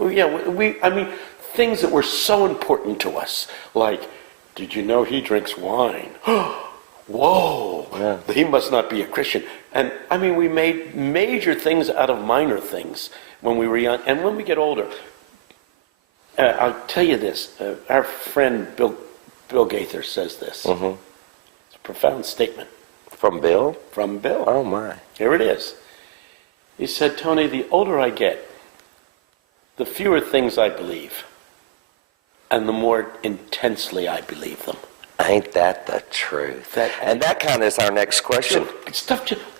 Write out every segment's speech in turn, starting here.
I mean, things that were so important to us, like, did you know he drinks wine? Whoa, yeah. He must not be a Christian. And I mean, we made major things out of minor things when we were young. And when we get older, I'll tell you this, our friend Bill Gaither says this. Mm-hmm. It's a profound statement. From Bill? From Bill. Oh, my. Here it is. He said, Tony, the older I get, the fewer things I believe, and the more intensely I believe them. Ain't that the truth? And that kind of is our next question.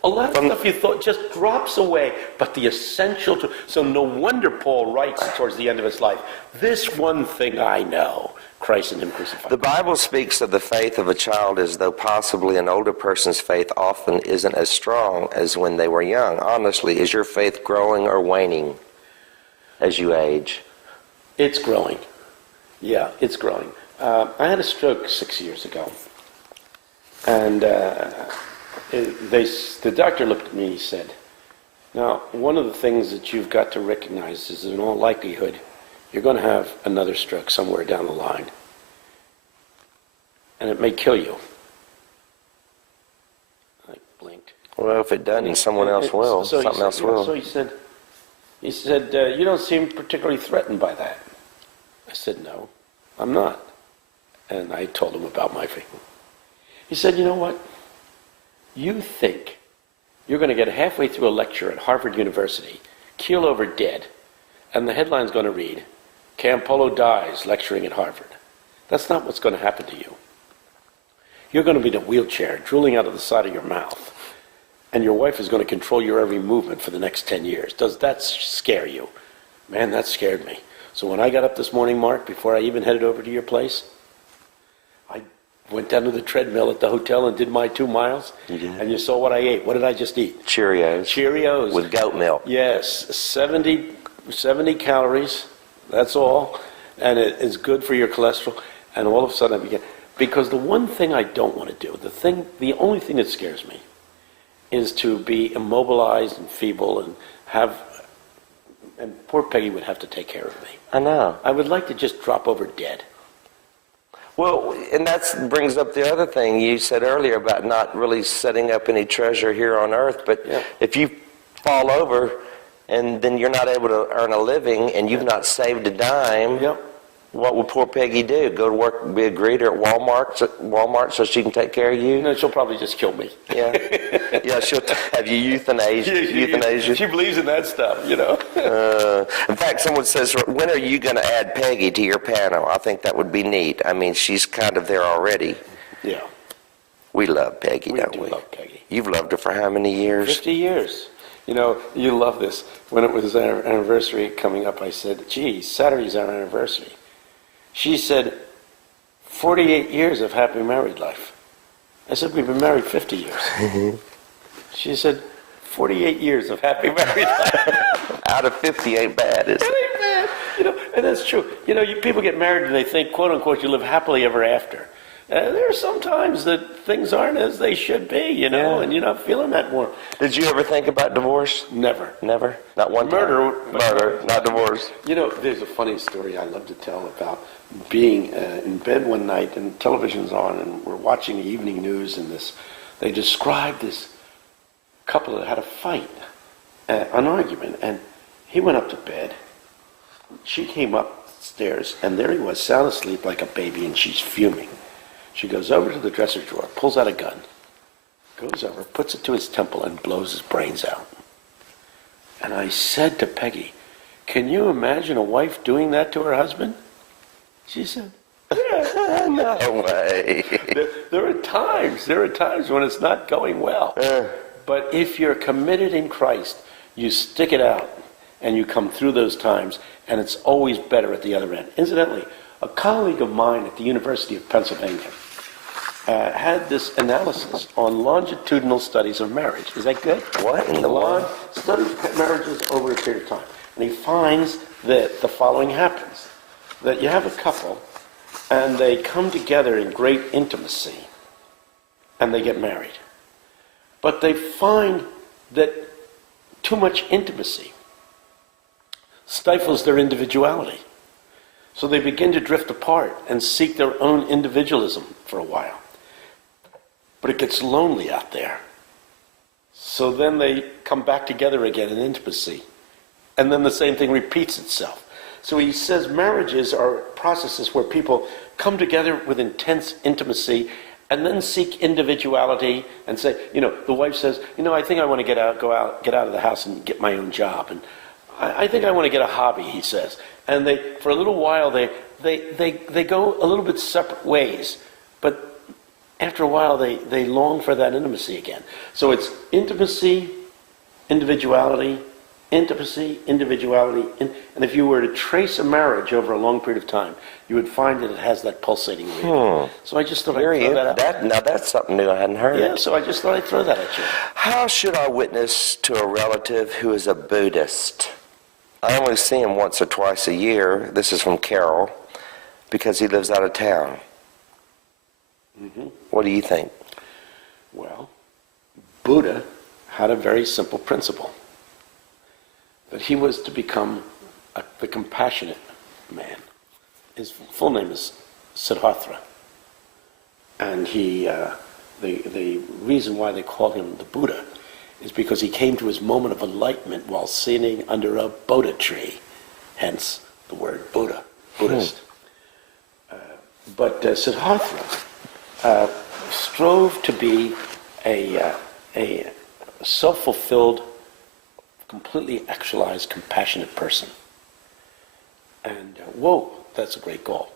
A lot of stuff you thought just drops away, but the essential truth. So no wonder Paul writes towards the end of his life, this one thing I know, Christ and him crucified. The Bible speaks of the faith of a child as though possibly an older person's faith often isn't as strong as when they were young. Honestly, is your faith growing or waning as you age? It's growing. Yeah, it's growing. I had a stroke 6 years ago, and the doctor looked at me and he said, now, one of the things that you've got to recognize is in all likelihood, you're going to have another stroke somewhere down the line, and it may kill you. I blinked. Well, if it doesn't, someone else will. Something else will. So he said, you don't seem particularly threatened by that. I said, no, I'm not. And I told him about my faith. He said, you know what? You think you're going to get halfway through a lecture at Harvard University, keel over dead, and the headline's going to read, Campolo dies lecturing at Harvard. That's not what's going to happen to you. You're going to be in a wheelchair, drooling out of the side of your mouth, and your wife is going to control your every movement for the next 10 years. Does that scare you? Man, that scared me. So when I got up this morning, Mark, before I even headed over to your place, I went down to the treadmill at the hotel and did my 2 miles. You did? And you saw what I ate. What did I just eat? Cheerios. Cheerios. With goat milk. Yes, 70 calories, that's all. And it is good for your cholesterol. And all of a sudden I began, because the one thing I don't want to do, the only thing that scares me, is to be immobilized and feeble and and poor Peggy would have to take care of me. I know. I would like to just drop over dead. Well, and that brings up the other thing you said earlier about not really setting up any treasure here on earth. But yeah. If you fall over and then you're not able to earn a living and you've not saved a dime, yep. What would poor Peggy do? Go to work, be a greeter at Walmart so she can take care of you? No, she'll probably just kill me. Yeah, yeah, she'll have you euthanized. She believes in that stuff, you know. In fact, someone says, when are you going to add Peggy to your panel? I think that would be neat. I mean, she's kind of there already. Yeah. We love Peggy, don't we? We love Peggy. You've loved her for how many years? 50 years. You know, you love this. When it was our anniversary coming up, I said, gee, Saturday's our anniversary. She said, 48 years of happy married life. I said, we've been married 50 years. She said, 48 years of happy married life. Out of 50 ain't bad, is it? It ain't bad. You know, and that's true. You know, people get married and they think, quote unquote, you live happily ever after. There are some times that things aren't as they should be, you know, and you're not feeling that more. Did you ever think about divorce? Never. Never? Not one time? Murder, not divorce. You know, there's a funny story I love to tell about being in bed one night and television's on and we're watching the evening news and they described this couple that had a fight, an argument, and he went up to bed. She came upstairs and there he was, sound asleep like a baby, and she's fuming. She goes over to the dresser drawer, pulls out a gun, goes over, puts it to his temple, and blows his brains out. And I said to Peggy, can you imagine a wife doing that to her husband? She said, yeah, no way. There are times when it's not going well. But if you're committed in Christ, you stick it out, and you come through those times, and it's always better at the other end. Incidentally, a colleague of mine at the University of Pennsylvania had this analysis on longitudinal studies of marriage. Is that good? What in the world? Studies marriages over a period of time. And he finds that the following happens. That you have a couple, and they come together in great intimacy, and they get married. But they find that too much intimacy stifles their individuality. So they begin to drift apart and seek their own individualism for a while. But it gets lonely out there. So then they come back together again in intimacy. And then the same thing repeats itself. So he says marriages are processes where people come together with intense intimacy and then seek individuality and say, the wife says, I think I want to get out of the house and get my own job. And I think I want to get a hobby, he says. And for a little while, they go a little bit separate ways. But after a while, they long for that intimacy again. So it's intimacy, individuality, intimacy, individuality. And if you were to trace a marriage over a long period of time, you would find that it has that pulsating rhythm. So I just thought I'd throw that out. Now that's something new I hadn't heard. Yeah, so I just thought I'd throw that at you. How should I witness to a relative who is a Buddhist? I only see him once or twice a year. This is from Carol, because he lives out of town. Mm-hmm. What do you think? Well, Buddha had a very simple principle. That he was to become the compassionate man. His full name is Siddhartha. And the reason why they call him the Buddha is because he came to his moment of enlightenment while sitting under a Bodhi tree, hence the word Buddha, Buddhist. But Siddhartha strove to be a self-fulfilled, completely actualized, compassionate person. And that's a great goal.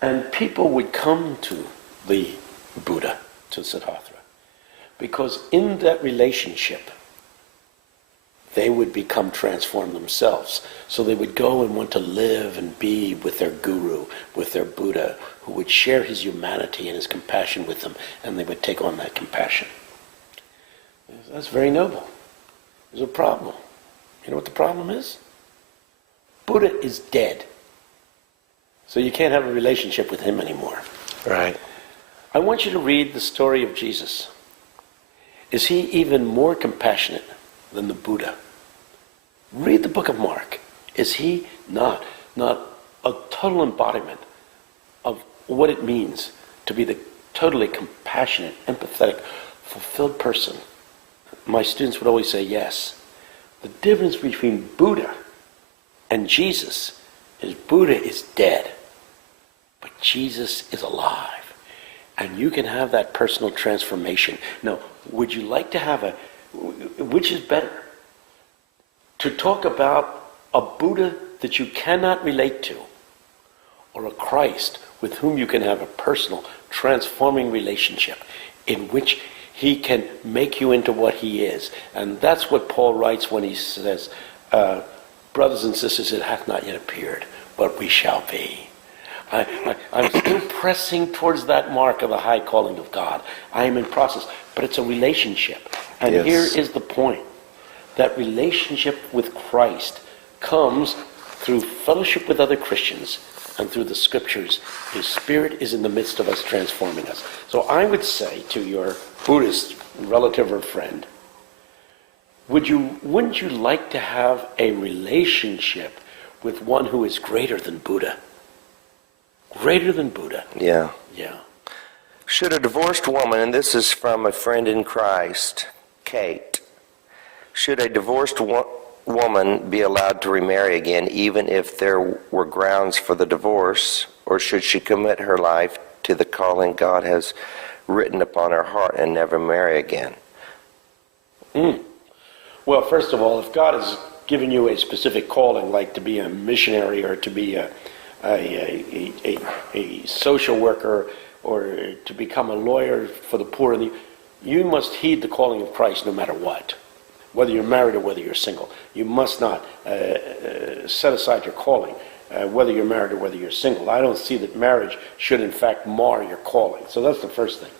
And people would come to the Buddha, to Siddhartha, because in that relationship, they would become transformed themselves. So they would go and want to live and be with their guru, with their Buddha, who would share his humanity and his compassion with them, and they would take on that compassion. That's very noble. There's a problem. You know what the problem is? Buddha is dead. So you can't have a relationship with him anymore. Right. I want you to read the story of Jesus. Is he even more compassionate than the Buddha? Read the book of Mark. Is he not a total embodiment of what it means to be the totally compassionate, empathetic, fulfilled person? My students would always say yes. The difference between Buddha and Jesus is Buddha is dead, but Jesus is alive. And you can have that personal transformation. Now, would you like to have which is better? To talk about a Buddha that you cannot relate to, or a Christ with whom you can have a personal, transforming relationship in which he can make you into what he is. And that's what Paul writes when he says, brothers and sisters, it hath not yet appeared, but we shall be. I'm still pressing towards that mark of the high calling of God. I am in process, but it's a relationship. And Yes. Here is the point. That relationship with Christ comes through fellowship with other Christians and through the scriptures. His Spirit is in the midst of us, transforming us. So I would say to your Buddhist relative or friend, wouldn't you like to have a relationship with one who is greater than Buddha? Greater than Buddha. Yeah. Yeah. Should a divorced woman, and this is from a friend in Christ, Kate, should a divorced woman be allowed to remarry again even if there were grounds for the divorce, or should she commit her life to the calling God has written upon her heart and never marry again? Well, first of all, if God has given you a specific calling, like to be a missionary or to be a social worker or to become a lawyer for the poor, you must heed the calling of Christ no matter what. Whether you're married or whether you're single. You must not set aside your calling, whether you're married or whether you're single. I don't see that marriage should in fact mar your calling. So that's the first thing.